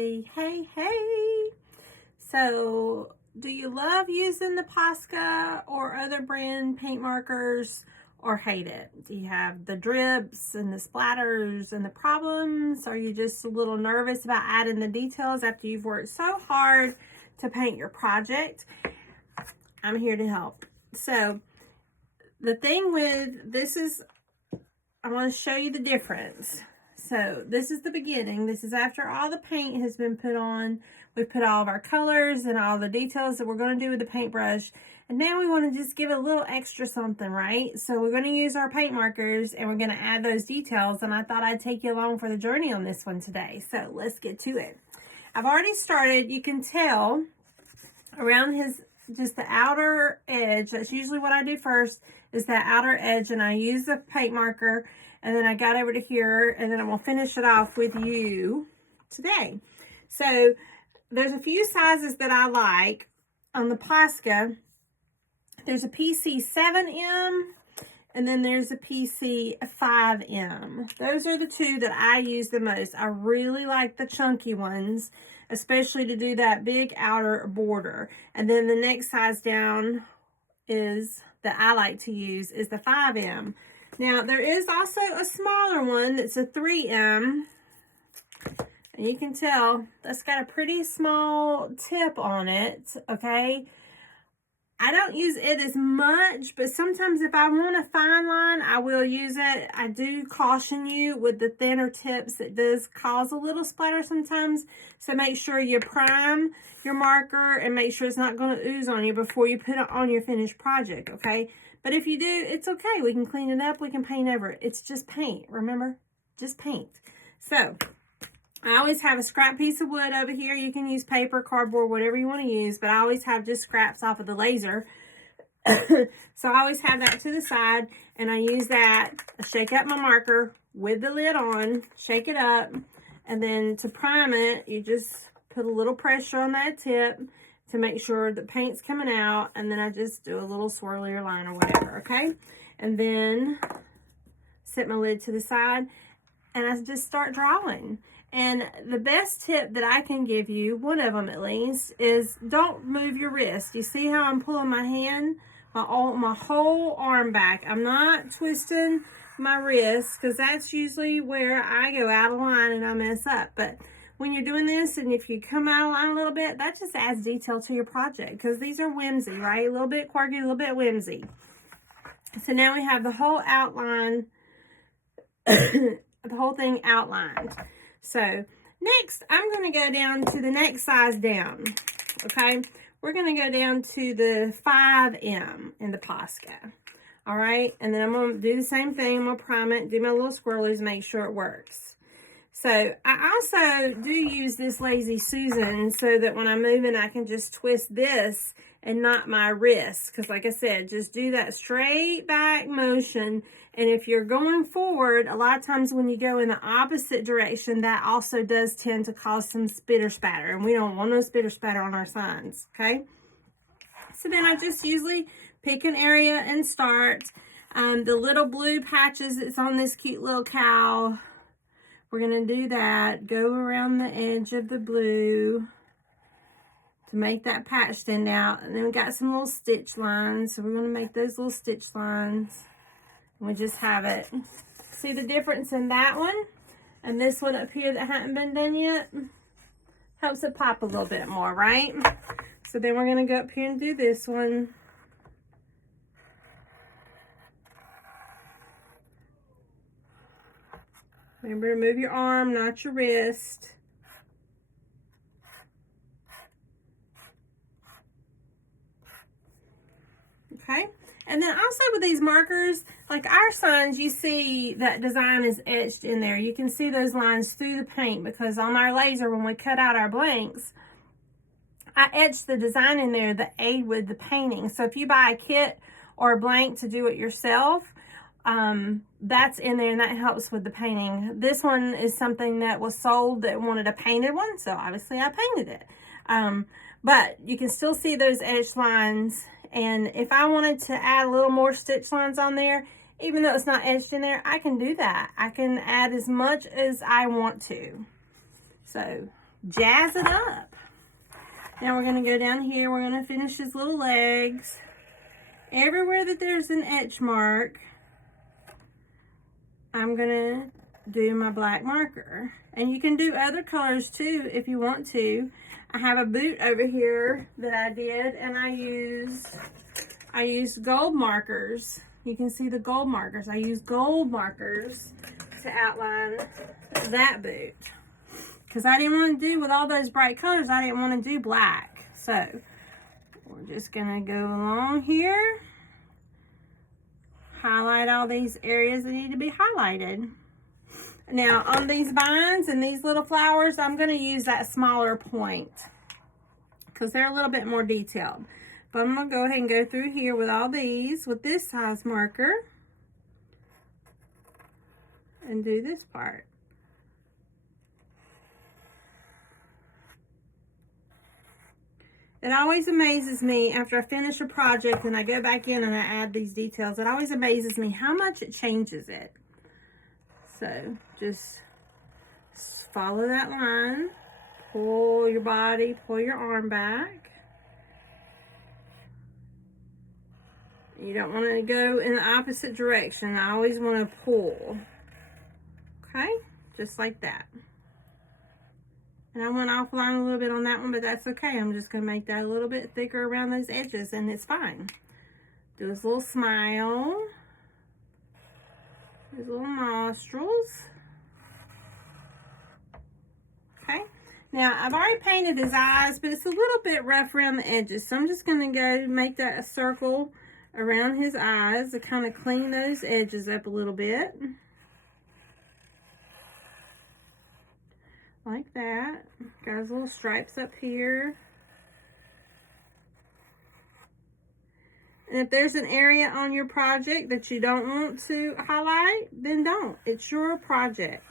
Hey. So, do you love using the Posca or other brand paint markers or hate it? Do you have the drips and the splatters and the problems? Are you just a little nervous about adding the details after you've worked so hard to paint your project? I'm here to help. So, the thing with this is, I want to show you the difference. So this is the beginning. This is after all the paint has been put on. We've put all of our colors and all the details that we're going to do with the paintbrush. And now we want to just give it a little extra something, right? So we're going to use our paint markers and we're going to add those details. And I thought I'd take you along for the journey on this one today. So let's get to it. I've already started. You can tell around just the outer edge. That's usually what I do first, is that outer edge. And I use the paint marker. And then I got over to here, and then I'm going to finish it off with you today. So there's a few sizes that I like on the Posca. There's a PC 7M, and then there's a PC 5M. Those are the two that I use the most. I really like the chunky ones, especially to do that big outer border. And then the next size down is that I like to use is the 5M. Now, there is also a smaller one that's a 3M. And you can tell that's got a pretty small tip on it, okay? I don't use it as much, but sometimes if I want a fine line, I will use it. I do caution you with the thinner tips. It does cause a little splatter sometimes. So make sure you prime your marker and make sure it's not going to ooze on you before you put it on your finished project, okay? But if you do, it's okay. We can clean it up. We can paint over it. It's just paint, remember? Just paint. So, I always have a scrap piece of wood over here. You can use paper, cardboard, whatever you want to use. But I always have just scraps off of the laser. So, I always have that to the side. And I use that. I shake up my marker with the lid on. Shake it up. And then to prime it, you just put a little pressure on that tip to make sure the paint's coming out, and then I just do a little swirlier line or whatever, okay? And then set my lid to the side, and I just start drawing. And the best tip that I can give you, one of them at least, is don't move your wrist. You see how I'm pulling my hand, my whole arm back. I'm not twisting my wrist, because that's usually where I go out of line and I mess up. But when you're doing this, and if you come out of line a little bit, that just adds detail to your project, because these are whimsy, right? A little bit quirky, a little bit whimsy. So now we have the whole outline, the whole thing outlined. So next, I'm going to go down to the next size down, okay? We're going to go down to the 5M in the Posca, all right? And then I'm going to do the same thing. I'm going to prime it, do my little swirlies, make sure it works. So I also do use this Lazy Susan so that when I'm moving, I can just twist this and not my wrist. Because like I said, just do that straight back motion. And if you're going forward, a lot of times when you go in the opposite direction, that also does tend to cause some spitter spatter. And we don't want no spitter spatter on our signs, okay? So then I just usually pick an area and start. The little blue patches that's on this cute little cow, we're going to do that, go around the edge of the blue to make that patch stand out. And then we got some little stitch lines, so we're going to make those little stitch lines. And we just have it. See the difference in that one? And this one up here that hadn't been done yet? Helps it pop a little bit more, right? So then we're going to go up here and do this one. Remember to move your arm, not your wrist. Okay? And then also with these markers, like our signs, you see that design is etched in there. You can see those lines through the paint, because on our laser, when we cut out our blanks, I etched the design in there that aid with the painting. So if you buy a kit or a blank to do it yourself, that's in there, and that helps with the painting. This one is something that was sold that wanted a painted one, so obviously I painted it. But you can still see those edge lines, and if I wanted to add a little more stitch lines on there, even though it's not etched in there, I can do that. I can add as much as I want to. So jazz it up. Now we're going to go down here. We're going to finish his little legs. Everywhere that there's an etch mark, I'm going to do my black marker. And you can do other colors too if you want to. I have a boot over here that I did, and I used gold markers. You can see the gold markers. I used gold markers to outline that boot. Because I didn't want to do, with all those bright colors, I didn't want to do black. So, we're just going to go along here. Highlight all these areas that need to be highlighted. Now, on these vines and these little flowers, I'm going to use that smaller point because they're a little bit more detailed. But I'm going to go ahead and go through here with all these with this size marker and do this part. It always amazes me after I finish a project and I go back in and I add these details. It always amazes me how much it changes it. So just follow that line, pull your body, pull your arm back. You don't want to go in the opposite direction. I always want to pull. Okay, just like that. And I went offline a little bit on that one, but that's okay. I'm just going to make that a little bit thicker around those edges, and it's fine. Do his little smile. His little nostrils. Okay. Now, I've already painted his eyes, but it's a little bit rough around the edges. So I'm just going to go make that a circle around his eyes to kind of clean those edges up a little bit. Like that. Got his little stripes up here. And if there's an area on your project that you don't want to highlight, then don't. It's your project.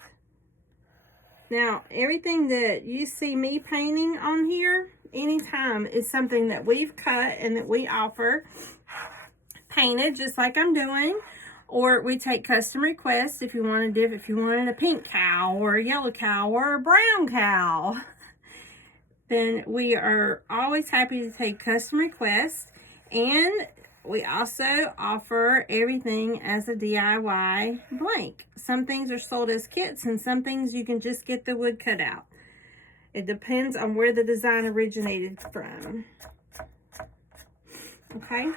Now, everything that you see me painting on here, anytime, is something that we've cut and that we offer painted, just like I'm doing. Or we take custom requests if you wanted a pink cow or a yellow cow or a brown cow. Then we are always happy to take custom requests. And we also offer everything as a DIY blank. Some things are sold as kits and some things you can just get the wood cut out. It depends on where the design originated from. Okay,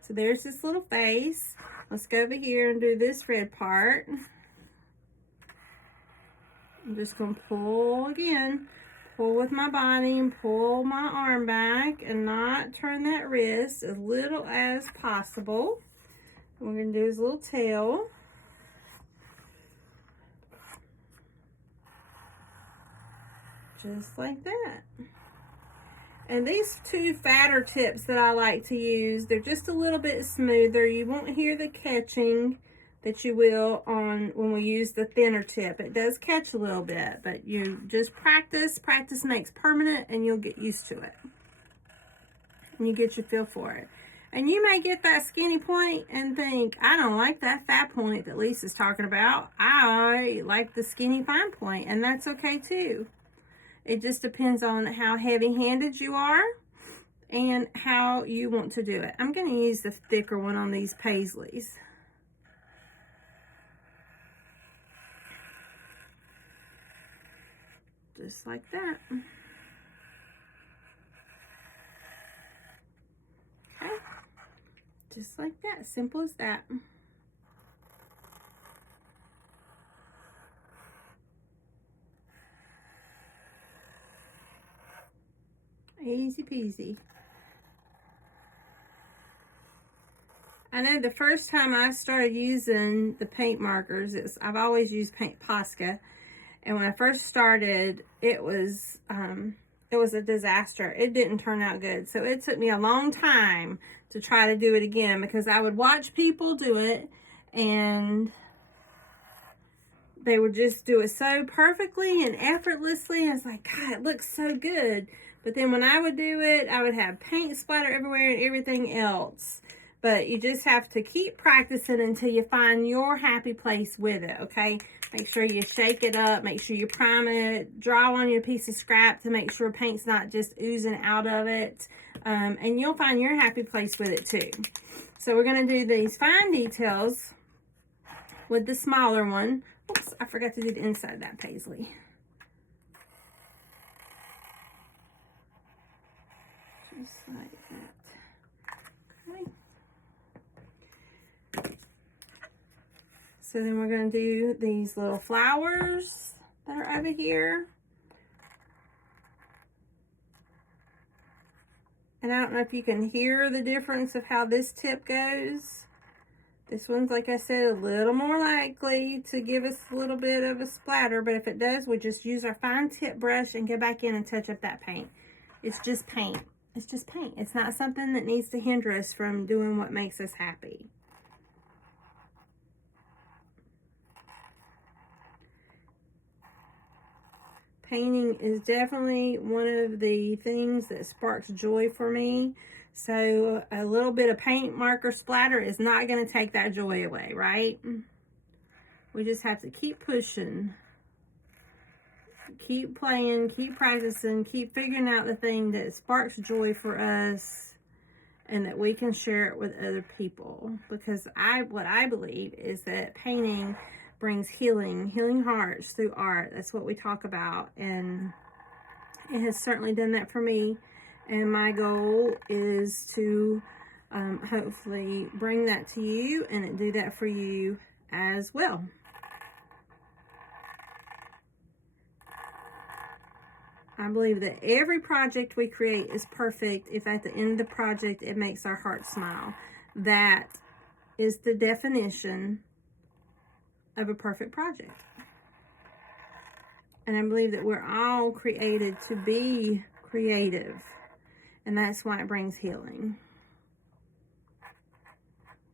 so there's this little face. Let's go over here and do this red part. I'm just going to pull again. Pull with my body and pull my arm back and not turn that wrist as little as possible. We're going to do his little tail. Just like that. And these two fatter tips that I like to use, they're just a little bit smoother. You won't hear the catching that you will on when we use the thinner tip. It does catch a little bit, but you just practice. Practice makes permanent, and you'll get used to it. And you get your feel for it. And you may get that skinny point and think, I don't like that fat point that Lisa's talking about. I like the skinny fine point, and that's okay too. It just depends on how heavy-handed you are and how you want to do it. I'm going to use the thicker one on these paisleys. Just like that. Okay. Just like that. Simple as that. Easy peasy. I know the first time I started using the paint markers, I've always used Posca, and when I first started, it was a disaster. It didn't turn out good, so it took me a long time to try to do it again because I would watch people do it, and they would just do it so perfectly and effortlessly. I was like, God, it looks so good. But then when I would do it, I would have paint splatter everywhere and everything else. But you just have to keep practicing until you find your happy place with it, okay? Make sure you shake it up. Make sure you prime it. Draw on your piece of scrap to make sure paint's not just oozing out of it. And you'll find your happy place with it too. So we're going to do these fine details with the smaller one. Oops, I forgot to do the inside of that paisley. Just like that. Okay. So then we're going to do these little flowers that are over here. And I don't know if you can hear the difference of how this tip goes. This one's, like I said, a little more likely to give us a little bit of a splatter, but if it does, we just use our fine tip brush and go back in and touch up that paint. It's just paint. It's just paint. It's not something that needs to hinder us from doing what makes us happy. Painting is definitely one of the things that sparks joy for me. So a little bit of paint marker splatter is not going to take that joy away, right? We just have to keep pushing. Keep playing, keep practicing, keep figuring out the thing that sparks joy for us and that we can share it with other people. Because what I believe is that painting brings healing hearts through art. That's what we talk about, and it has certainly done that for me. And my goal is to hopefully bring that to you and do that for you as well. I believe that every project we create is perfect if at the end of the project it makes our heart smile. That is the definition of a perfect project. And I believe that we're all created to be creative, and that's why it brings healing.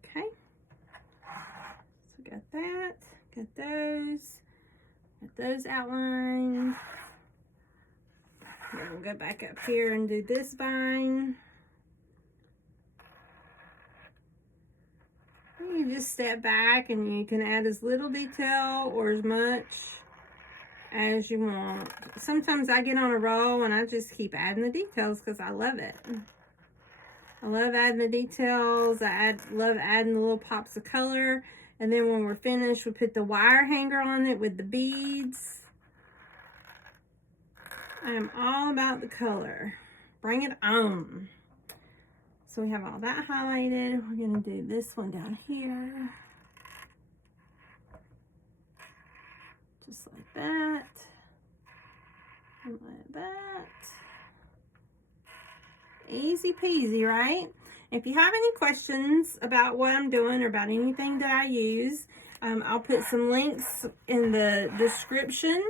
Okay, so got that, got those outlined. Then we'll go back up here and do this vine. You just step back and you can add as little detail or as much as you want. Sometimes I get on a roll and I just keep adding the details because I love it. I love adding the details. Love adding the little pops of color. And then when we're finished, we put the wire hanger on it with the beads. I am all about the color. Bring it on. So we have all that highlighted. We're going to do this one down here. Just like that. And like that. Easy peasy, right? If you have any questions about what I'm doing or about anything that I use, I'll put some links in the description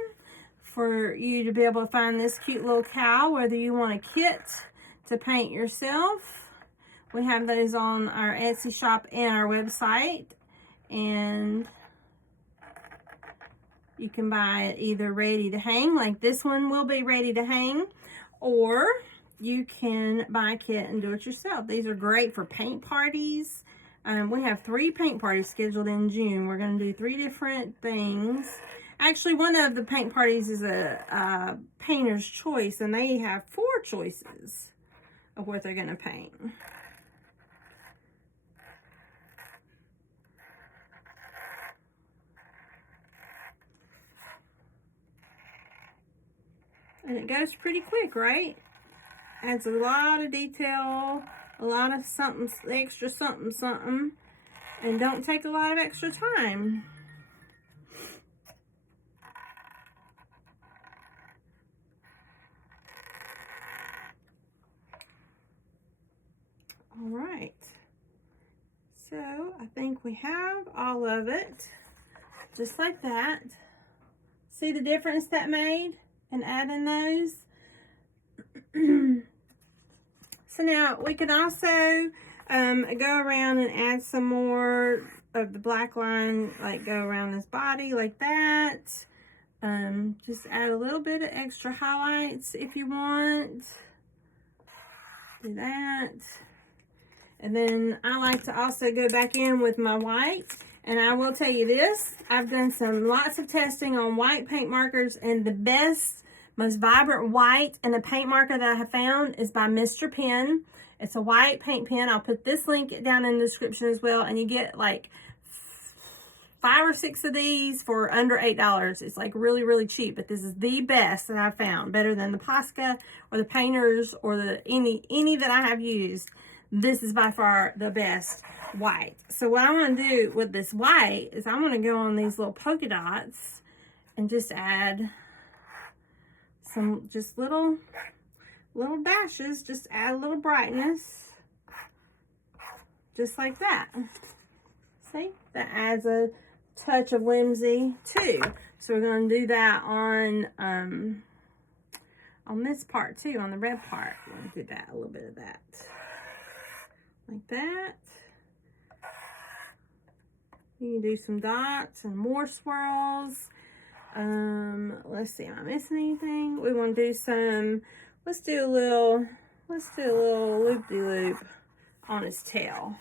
for you to be able to find this cute little cow, whether you want a kit to paint yourself. We have those on our Etsy shop and our website, and you can buy it either ready to hang, like this one will be ready to hang, or you can buy a kit and do it yourself. These are great for paint parties. We have 3 paint parties scheduled in June. We're going to do 3 different things. Actually, one of the paint parties is a painter's choice, and they have 4 choices of what they're going to paint. And it goes pretty quick, right? Adds a lot of detail, a lot of something, extra something, and don't take a lot of extra time. All right. So I think we have all of it, just like that. See the difference that made? And adding those. So now we can also go around and add some more of the black line, like go around his body like that. Just add a little bit of extra highlights if you want. Do that. And then I like to also go back in with my white And I will tell you this, I've done lots of testing on white paint markers, and the best, most vibrant white and a paint marker that I have found is by Mr. Pen. It's a white paint pen. I'll put this link down in the description as well, and you get like 5 or 6 of these for under $8. It's like really, really cheap, but this is the best that I've found, better than the Posca or the Painters or the any that I have used. This is by far the best white. So what I want to do with this white is I want to go on these little polka dots and just add some just little dashes, just add a little brightness, just like that. See, that adds a touch of whimsy too. So we're going to do that on this part too, on the red part. We're going to do that, a little bit of that, like that. You can do some dots and more swirls. Let's see, am I missing anything? We want to do some, let's do a little loop-de-loop on his tail.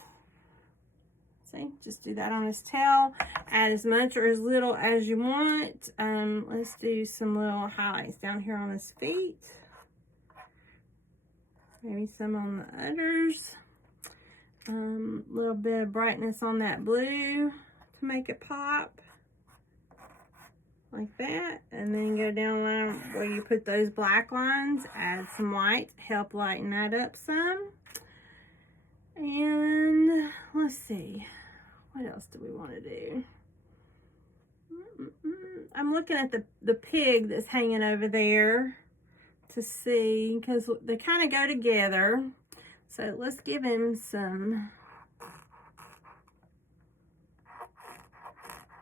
See, just do that on his tail. Add as much or as little as you want. Let's do some little highlights down here on his feet. Maybe some on the udders. Little bit of brightness on that blue to make it pop. Like that. And then go down the line where you put those black lines. Add some white. Help lighten that up some. And let's see. What else do we want to do? I'm looking at the pig that's hanging over there to see, because they kind of go together. So let's give him some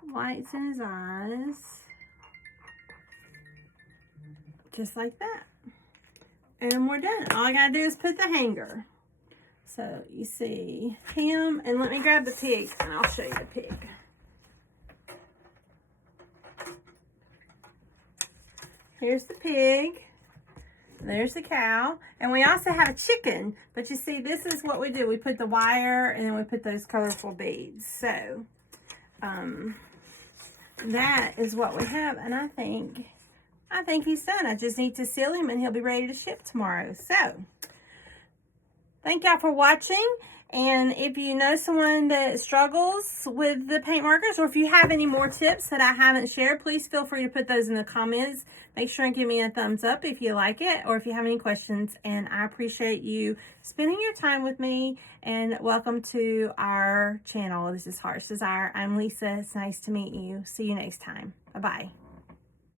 whites in his eyes. Just like that. And we're done. All I gotta do is put the hanger. So you see him, and let me grab the pig and I'll show you the pig. Here's the pig. There's the cow. And we also have a chicken, but you see, this is what we do. We put the wire and then we put those colorful beads. So that is what we have, and I think he's done. I just need to seal him and he'll be ready to ship tomorrow. So thank y'all for watching. And if you know someone that struggles with the paint markers, or if you have any more tips that I haven't shared, please feel free to put those in the comments. Make sure and give me a thumbs up if you like it, or if you have any questions. And I appreciate you spending your time with me. And welcome to our channel. This is Heart's Desire. I'm Lisa. It's nice to meet you. See you next time. Bye-bye.